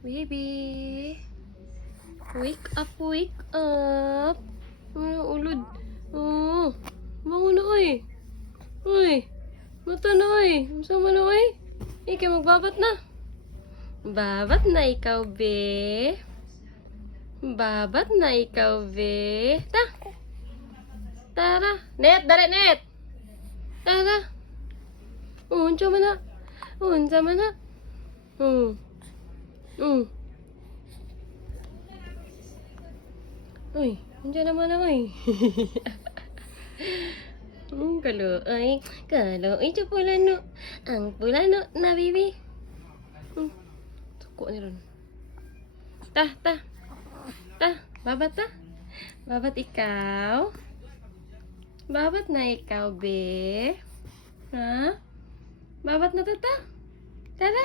Baby. Wake up, wake up. Ulod. Oh. Bango na, oy. Uy. Mata na, oy. Masama na, oy. Ikaw magbabat na. Babat na ikaw, be. Babat na ikaw, be. Tara. Net, dali, net. Tara. Unsa man na. Unsa man na. Uy, unsa naman na, oy. Kaloy. Kaloy, sa pulano. Ang pulano na, baby. Suko ni ron. Ta. Babat ta. Babat ikaw. Babat na ikaw, be. Ha? Babat na ta. Tara.